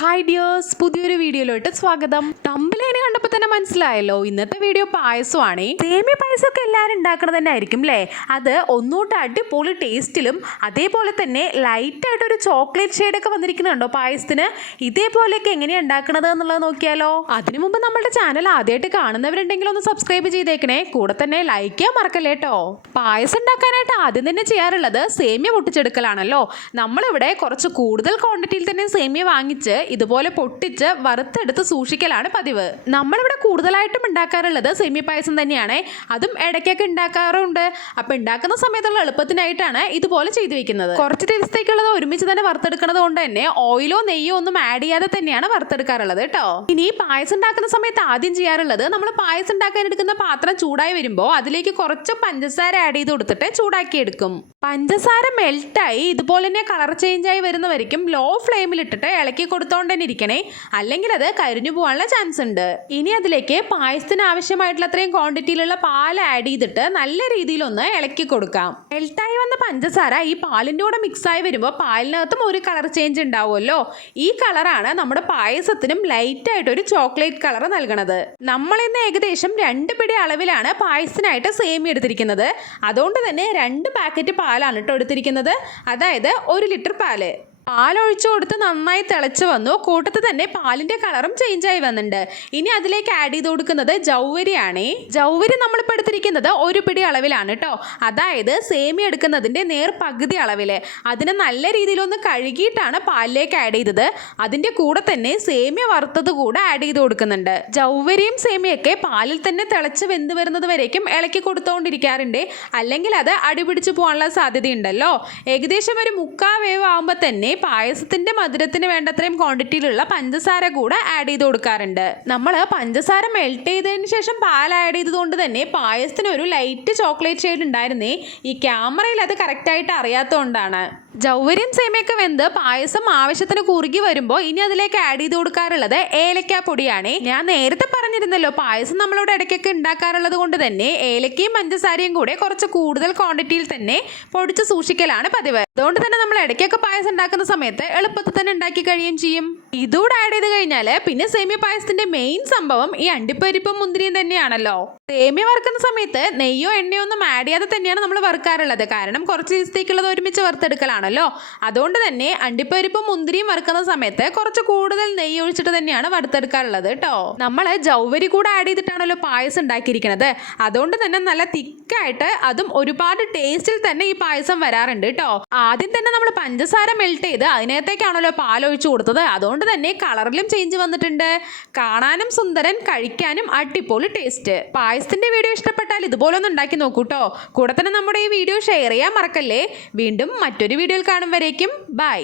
Hi dears, പുതിയൊരു വീഡിയോയിലോട്ട് സ്വാഗതം. തമ്പലൈന് കണ്ടപ്പോൾ തന്നെ മനസ്സിലായല്ലോ, ഇന്നത്തെ വീഡിയോ പായസമാണ്. സേമിയ പായസമൊക്കെ എല്ലാവരും ഉണ്ടാക്കുന്നത് തന്നെ ആയിരിക്കും അല്ലേ? അത് ഒന്നുകൂട്ട് അടിപൊളി ടേസ്റ്റിലും അതേപോലെ തന്നെ ലൈറ്റായിട്ടൊരു ചോക്ലേറ്റ് ഷെയ്ഡൊക്കെ വന്നിരിക്കുന്നുണ്ടോ പായസത്തിന്. ഇതേപോലെയൊക്കെ എങ്ങനെയാണ് ഉണ്ടാക്കുന്നത് എന്നുള്ളത് നോക്കിയാലോ. അതിനു മുമ്പ് നമ്മളുടെ ചാനൽ ആദ്യമായിട്ട് കാണുന്നവരുണ്ടെങ്കിൽ ഒന്ന് സബ്സ്ക്രൈബ് ചെയ്തേക്കണേ. കൂടെ തന്നെ ലൈക്ക് ചെയ്യാൻ മറക്കല്ലേ കേട്ടോ. പായസം ഉണ്ടാക്കാനായിട്ട് ആദ്യം തന്നെ ചെയ്യാറുള്ളത് സേമിയ പൊട്ടിച്ചെടുക്കലാണല്ലോ. നമ്മളിവിടെ കുറച്ച് കൂടുതൽ ക്വാണ്ടിറ്റിയിൽ തന്നെ സേമിയ വാങ്ങിച്ച് ഇതുപോലെ പൊട്ടിച്ച് വറുത്തെടുത്ത് സൂക്ഷിക്കലാണ് പതിവ്. നമ്മളിവിടെ കൂടുതലായിട്ടും ഉണ്ടാക്കാറുള്ളത് സേമിയ പായസം തന്നെയാണ്. അതും ഇടയ്ക്കൊക്കെ ഉണ്ടാക്കാറുണ്ട്. അപ്പം ഉണ്ടാക്കുന്ന സമയത്തുള്ള എളുപ്പത്തിനായിട്ടാണ് ഇതുപോലെ ചെയ്തു വെക്കുന്നത്. കുറച്ച് ദിവസത്തേക്കുള്ളത് ഒരുമിച്ച് തന്നെ വറുത്തെടുക്കുന്നത് കൊണ്ട് തന്നെ ഓയിലോ നെയ്യോ ഒന്നും ആഡ് ചെയ്യാതെ തന്നെയാണ് വറുത്തെടുക്കാറുള്ളത് കേട്ടോ. ഇനി പായസം ഉണ്ടാക്കുന്ന സമയത്ത് ആദ്യം ചെയ്യാറുള്ളത്, നമ്മൾ പായസം ഉണ്ടാക്കാൻ എടുക്കുന്ന പാത്രം ചൂടായി വരുമ്പോൾ അതിലേക്ക് കുറച്ച് പഞ്ചസാര ആഡ് ചെയ്ത് കൊടുത്തിട്ട് ചൂടാക്കി എടുക്കും. പഞ്ചസാര മെൽറ്റായി ഇതുപോലെ തന്നെ കളർ ചേഞ്ച് ആയി വരുന്നവരിക്കും ലോ ഫ്ലെയിമിൽ ഇട്ടിട്ട് ഇളക്കി കൊടുത്തോണ്ട് തന്നെ ഇരിക്കണേ, അല്ലെങ്കിൽ അത് കരിഞ്ഞു പോകാനുള്ള ചാൻസ് ഉണ്ട്. ഇനി അതിലേക്ക് പായസത്തിന് ആവശ്യമായിട്ടുള്ള അത്രയും ക്വാണ്ടിറ്റിയിലുള്ള പാൽ ആഡ് ചെയ്തിട്ട് നല്ല രീതിയിലൊന്ന് ഇളക്കി കൊടുക്കാം. മെൽറ്റായി വന്ന പഞ്ചസാര ഈ പാലിൻ്റെ കൂടെ മിക്സ് ആയി വരുമ്പോൾ പാലിനകത്തും ഒരു കളർ ചേഞ്ച് ഉണ്ടാവുമല്ലോ. ഈ കളറാണ് നമ്മുടെ പായസത്തിനും ലൈറ്റായിട്ടൊരു ചോക്ലേറ്റ് കളർ നൽകണത്. നമ്മളിന്ന് ഏകദേശം 2 പിടി അളവിലാണ് പായസത്തിനായിട്ട് സേമിയ എടുത്തിരിക്കുന്നത്. അതുകൊണ്ട് തന്നെ 2 പാക്കറ്റ് പാലാണ് കേട്ടോ എടുത്തിരിക്കുന്നത്. അതായത് 1 ലിറ്റർ പാല്. പാലൊഴിച്ചു കൊടുത്ത് നന്നായി തിളച്ച് വന്നു. കൂട്ടത്തിൽ തന്നെ പാലിൻ്റെ കളറും ചേഞ്ചായി വന്നിട്ടുണ്ട്. ഇനി അതിലേക്ക് ആഡ് ചെയ്ത് കൊടുക്കുന്നത് ജൗവരിയാണ്. ജൗവരി നമ്മളിപ്പോൾ എടുത്തിരിക്കുന്നത് 1 പിടി അളവിലാണ് കേട്ടോ. അതായത് സേമിയ എടുക്കുന്നതിൻ്റെ നേർ പകുതി അളവിൽ. അതിനെ നല്ല രീതിയിലൊന്ന് കഴുകിയിട്ടാണ് പാലിലേക്ക് ആഡ് ചെയ്തത്. അതിൻ്റെ കൂടെ തന്നെ സേമിയ വറുത്തത് കൂടെ ആഡ് ചെയ്ത് കൊടുക്കുന്നുണ്ട്. ജൗവരിയും സേമിയൊക്കെ പാലിൽ തന്നെ തിളച്ച് വെന്ത് വരുന്നത് വരേക്കും ഇളക്കി കൊടുത്തുകൊണ്ടിരിക്കാറുണ്ട്. അല്ലെങ്കിൽ അത് അടിപിടിച്ച് പോകാനുള്ള സാധ്യതയുണ്ടല്ലോ. ഏകദേശം ഒരു 3/4 വേവ് ആകുമ്പോൾ തന്നെ പായസത്തിന്റെ മധുരത്തിന് വേണ്ടത്രയും ക്വാണ്ടിറ്റിയിലുള്ള പഞ്ചസാര കൂടെ ആഡ് ചെയ്ത് കൊടുക്കാറുണ്ട്. നമ്മൾ പഞ്ചസാര മെൽറ്റ് ചെയ്തതിന് ശേഷം പാൽ ആഡ് ചെയ്തതുകൊണ്ട് തന്നെ പായസത്തിന് ഒരു ലൈറ്റ് ചോക്ലേറ്റ് ഷെയ്ഡ് ഉണ്ടായിരുന്നേ. ഈ ക്യാമറയിൽ അത് കറക്റ്റായിട്ട് അറിയാത്തതുകൊണ്ടാണ്. ജൗവരിയും സേമിയൊക്കെ വെന്ത് പായസം ആവശ്യത്തിന് കുറുകി വരുമ്പോൾ ഇനി അതിലേക്ക് ആഡ് ചെയ്ത് കൊടുക്കാറുള്ളത് ഏലക്ക പൊടിയാണ്. ഞാൻ നേരത്തെ പറഞ്ഞിരുന്നല്ലോ, പായസം നമ്മളിവിടെ ഇടയ്ക്കൊക്കെ ഉണ്ടാക്കാറുള്ളത് കൊണ്ട് തന്നെ ഏലക്കയും പഞ്ചസാരയും കൂടെ കുറച്ച് കൂടുതൽ ക്വാണ്ടിറ്റിയിൽ തന്നെ പൊടിച്ച് സൂക്ഷിക്കലാണ് പതിവ്. അതുകൊണ്ട് തന്നെ നമ്മൾ ഇടയ്ക്കൊക്കെ പായസം ഉണ്ടാക്കുന്ന സമയത്ത് എളുപ്പത്തിൽ തന്നെ ഉണ്ടാക്കി കഴിയുകയും ചെയ്യും. ഇതൂടെ ആഡ് ചെയ്ത് കഴിഞ്ഞാൽ പിന്നെ സേമിയ പായസത്തിന്റെ മെയിൻ സംഭവം ഈ അണ്ടിപ്പരിപ്പും മുന്തിരിയും തന്നെയാണല്ലോ. സേമിയ വറുക്കുന്ന സമയത്ത് നെയ്യോ എണ്ണയോ ഒന്നും ആഡ് ചെയ്യാതെ തന്നെയാണ് നമ്മൾ വറുക്കാറുള്ളത്. കാരണം കുറച്ച് ദിവസത്തേക്കുള്ളത് ഒരുമിച്ച് വറുത്തെടുക്കലാണല്ലോ. അതുകൊണ്ട് തന്നെ അണ്ടിപ്പരിപ്പും മുന്തിരിയും വറുക്കുന്ന സമയത്ത് കുറച്ച് കൂടുതൽ നെയ്യ് ഒഴിച്ചിട്ട് തന്നെയാണ് വറുത്തെടുക്കാറുള്ളത് കേട്ടോ. നമ്മൾ ജൗവരി കൂടെ ആഡ് ചെയ്തിട്ടാണല്ലോ പായസം ഉണ്ടാക്കിയിരിക്കുന്നത്. അതുകൊണ്ട് തന്നെ നല്ല തിക്കായിട്ട് അതും ഒരുപാട് ടേസ്റ്റിൽ തന്നെ ഈ പായസം വരാറുണ്ട് കേട്ടോ. ആദ്യം തന്നെ നമ്മൾ പഞ്ചസാര മെൽറ്റ് ചെയ്ത് അതിനകത്തേക്കാണല്ലോ പാലൊഴിച്ചു കൊടുത്തത്. അതുകൊണ്ട് തന്നെ കളറിലും ചേഞ്ച് വന്നിട്ടുണ്ട്. കാണാനും സുന്ദരൻ, കഴിക്കാനും അടിപൊളി ടേസ്റ്റ്. പായസത്തിന്റെ വീഡിയോ ഇഷ്ടപ്പെട്ടാൽ ഇതുപോലെ ഒന്ന് ഉണ്ടാക്കി നോക്കൂട്ടോ. കൂടെ തന്നെ നമ്മുടെ ഈ വീഡിയോ ഷെയർ ചെയ്യാൻ മറക്കല്ലേ. വീണ്ടും മറ്റൊരു വീഡിയോയിൽ കാണും വരേക്കും ബൈ.